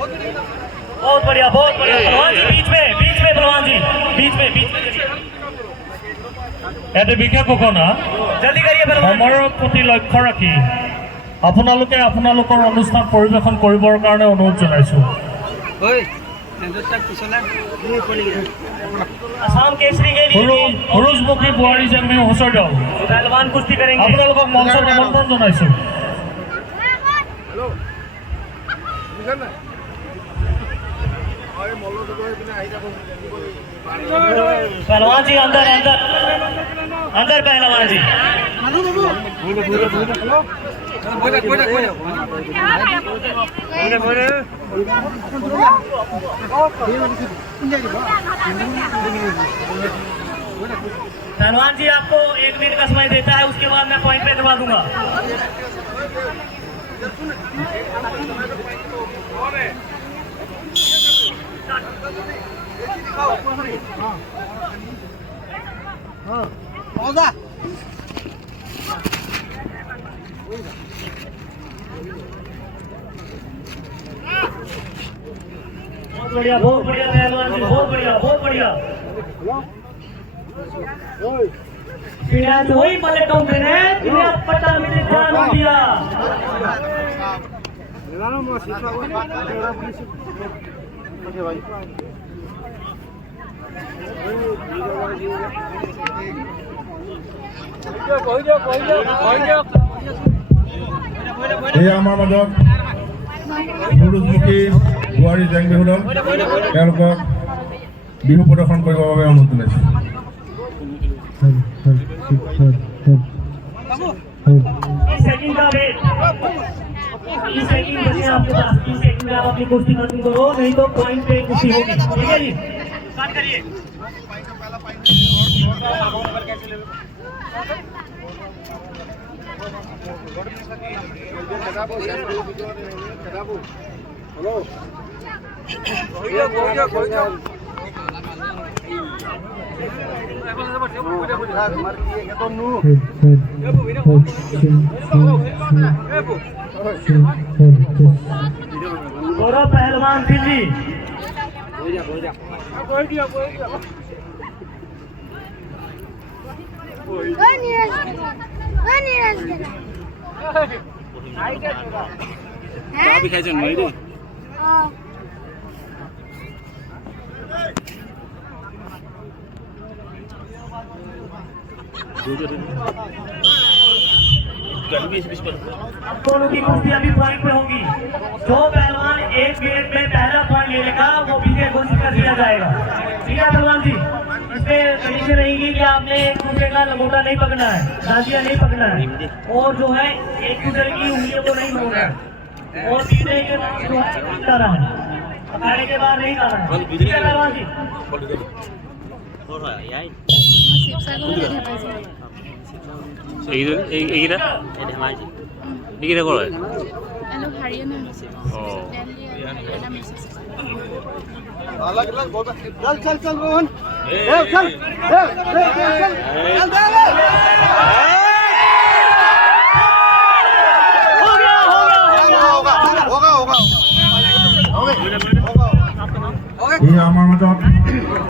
बहुत बढ़िया पहलवान जी बीच में पहलवान जी बीच में এতে বিশেষ ঘোষণা जल्दी करिए पहलवान সময়ৰ প্ৰতি লক্ষ্য ৰাখি আপোনালোকে আপোনালোকৰ অনুষ্ঠান পৰিৱেশন কৰিবৰ কাৰণে অনুৰোধ জনাইছোঁ। असम केसरी के लिए हुरुजमुखी बुआरी जंगमी हुसर दल पहलवान कुश्ती करेंगे আপোনালোকক মঞ্চত আমন্ত্ৰণ জনাইছোঁ। पहलवान जी अंदर पहलवान जी पहलवान जी आपको 1 मिनट का समय देता है, उसके बाद मैं पॉइंट पे करवा दूंगा। बहुत बढ़िया पहलवान जी, बहुत बढ़िया वही पलटों में पट्टा मिले ध्यान दिया আমাৰ মাজত হুৰুজমুখী বুৱাৰী জেংবিহু দল তেওঁলোকক বিহু প্ৰদৰ্শন কৰিবৰ বাবে অনুৰোধ জনাইছোঁ। आप अपनी कुश्ती खत्म करो, नहीं तो पॉइंट पे कुश्ती होगी। ठीक है जी, स्टार्ट करिए। गौरव पहलवान दिल्ली दोनों की कुश्ती अभी पॉइंट पे होगी। जो पहलवान 1 मिनट में पहला पॉइंट ले लेगा वो विजय घोषित कर दिया जाएगा। ठीक है पहलवान जी, इसमें कंडीशन रहेगी कि आपने एक दूसरे का लंगोटा नहीं पकड़ना है, दांतिया नहीं पकड़ना है, और जो है एक दूसरे की उंगलियों को नहीं मोड़ना है, और सीधे के डाला है, पकड़ने के बाद नहीं डाला है। ठीक है पहलवान जी। এইকেইটা কৰে चल रोहन चल